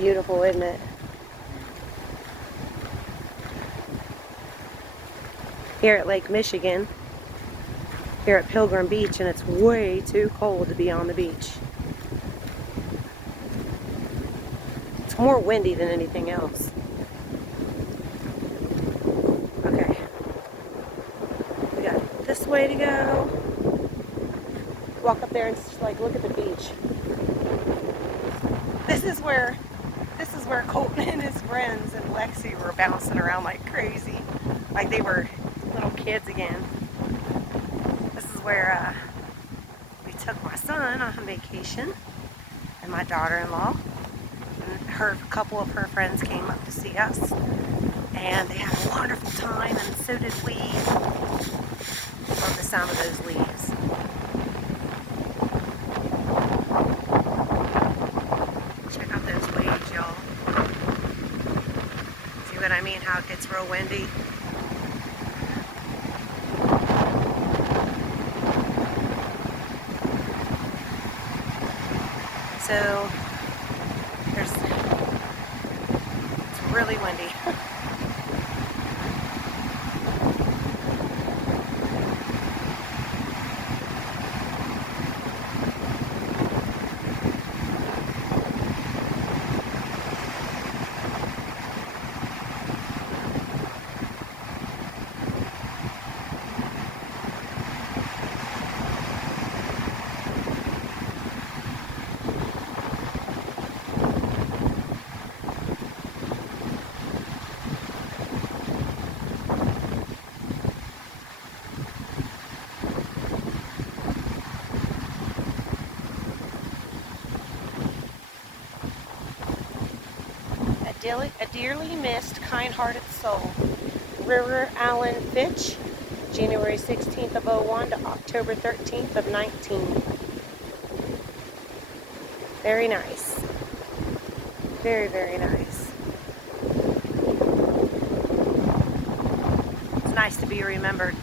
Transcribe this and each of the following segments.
Beautiful, isn't it? Here at Lake Michigan, here at Pilgrim Beach, and it's way too cold to be on the beach. It's more windy than anything else. Okay. We got this way to go. Walk up there and just like look at the beach. This is where Colton and his friends and Lexi were bouncing around like crazy. Like they were little kids again. This is where we took my son on vacation and my daughter-in-law. And a couple of her friends came up to see us. And they had a wonderful time, and so did we. Love the sound of those leaves. Check out those waves, y'all. See what I mean? How it gets real windy. So it's really windy. A dearly missed, kind-hearted soul. River Allen Fitch, January 16th of 01 to October 13th of 19. Very nice. Very, very nice. It's nice to be remembered.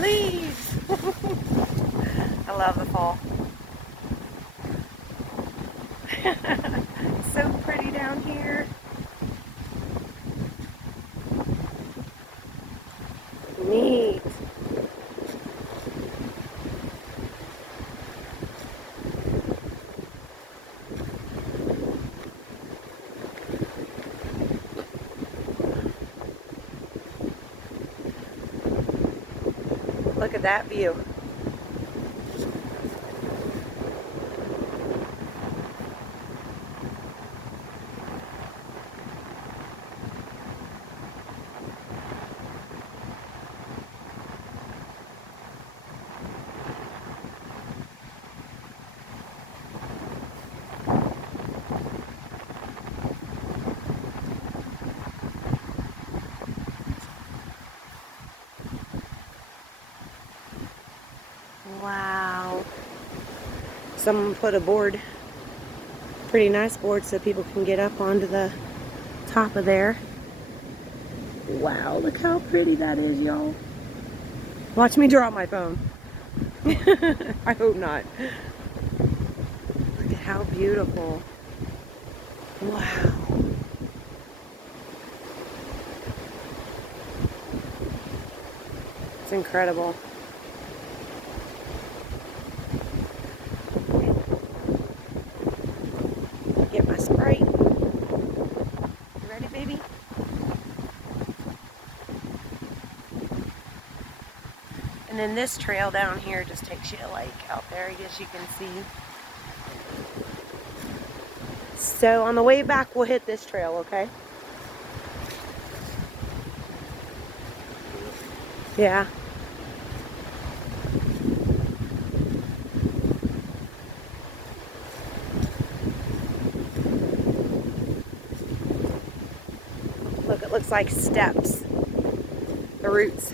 Leaves! I love the fall. It's so pretty down here. Neat. Look at that view. Wow. Someone put a board, pretty nice board, so people can get up onto the top of there. Wow, look how pretty that is, y'all. Watch me drop my phone. I hope not. Look at how beautiful. Wow. It's incredible. Get my Sprite. You ready, baby? And then this trail down here just takes you to lake out there, I guess you can see. So on the way back, we'll hit this trail, okay? Yeah. Look, it looks like steps. the roots.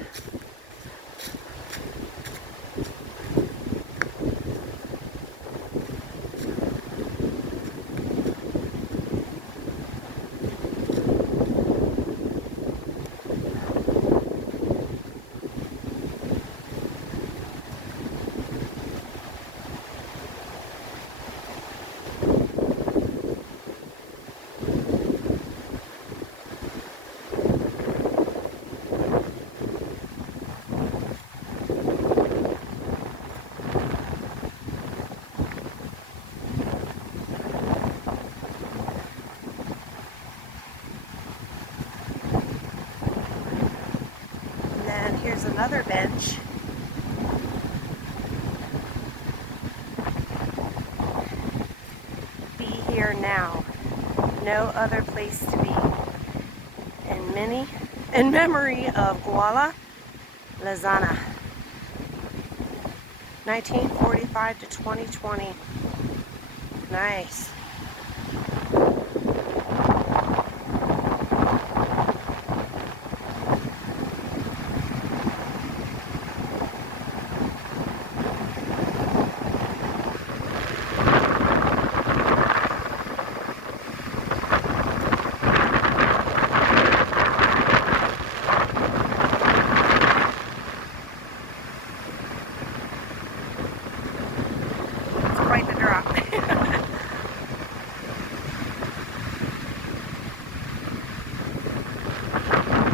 Here's another bench. Be here now. No other place to be. In memory of Guala Lizana. 1945 to 2020. Nice. Quite the drop.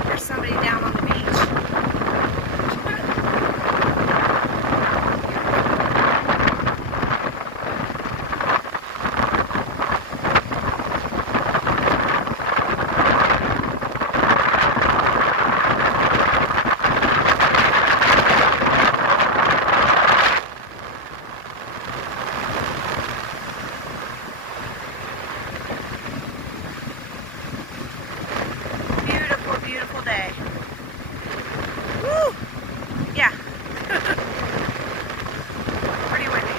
There's somebody down on the beach. Beautiful day. Woo! Yeah. Pretty windy.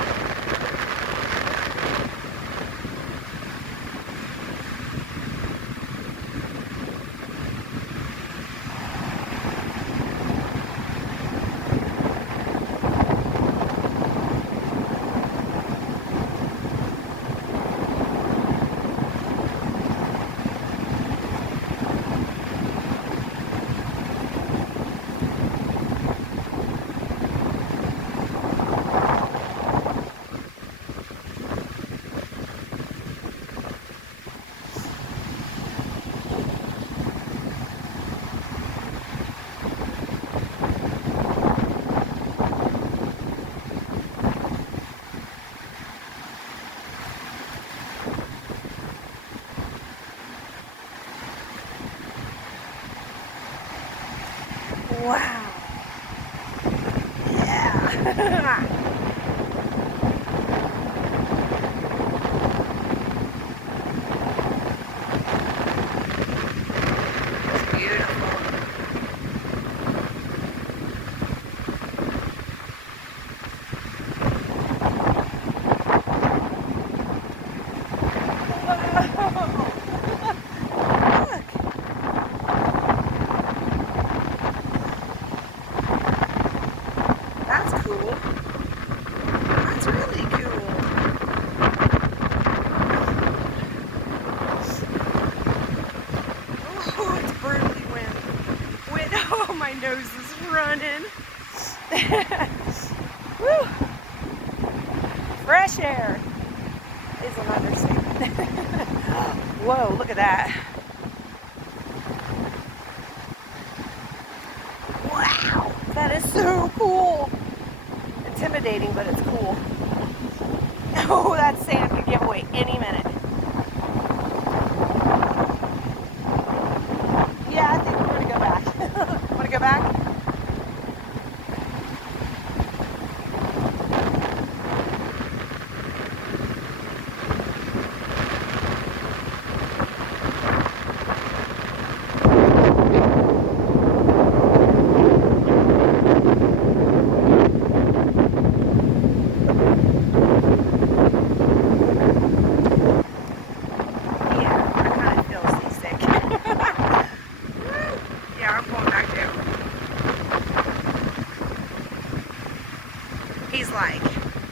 Wow. Yeah. It's beautiful. My nose is running. Woo. Fresh air is an understatement. Whoa, look at that. Wow, that is so cool. Intimidating, but it's cool. Oh, that sand could give away any minute. Yeah, I think we're going to go back. Want to go back? Yeah, I'm going back down. He's like,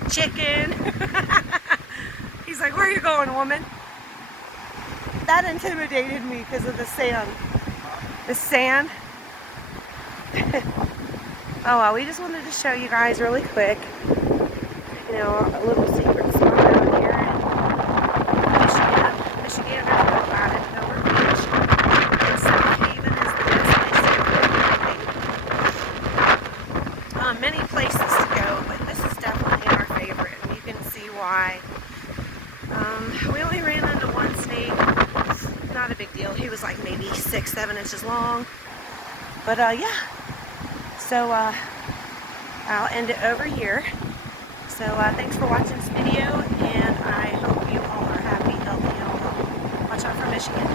chicken. He's like, where are you going, woman? That intimidated me because of the sand. The sand. Oh well, we just wanted to show you guys really quick, you know, a little secret spot out here in Michigan. There's no about it. Nowhere beach. And South Haven is the best place to go. Many places to go, but this is definitely our favorite, and you can see why. We only ran into one snake. Not a big deal. He was like maybe 6-7 inches long. But yeah. So I'll end it over here. So thanks for watching this video, and I hope you all are happy, healthy, and all. Watch out for Michigan.